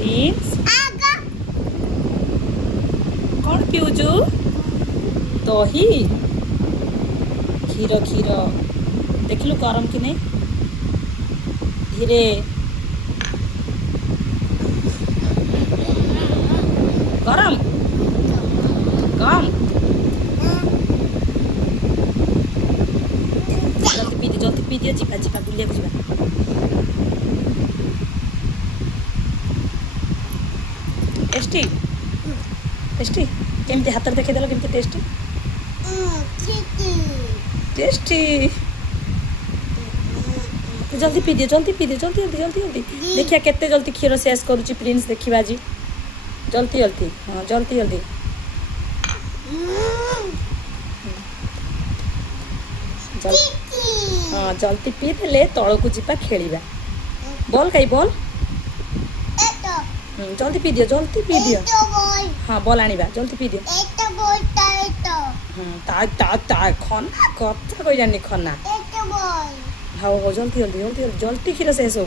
Prince कौन पिउजु दही क्षीर क्षीर देखिलु गरम कि नहीं धीरे गरम कम जल्दी पी दियो जीवा जीवा बुलिया जीवा टेस्टी टेस्टी केमती हाथ देखे देल केमती टेस्टी टेस्टी जल्दी पी दियो जल्दी पी दियो जल्दी जल्दी जल्दी जल्दी देखिए केते जल्दी क्षीर शेष करुच्ची प्रिंस देखिए आज जल्दी जल्दी हाँ जल्दी जल्दी हाँ जल्दी पी देले तल को जीवा खेलिबा बॉल कई बॉल जल्दी पी दियो हाँ बॉल आनिबा जल्दी पी दियो ता खना कथा कोई जानी खना हाँ हो जल्दी जल्दी जल्दी जल्दी क्षीर शेष हो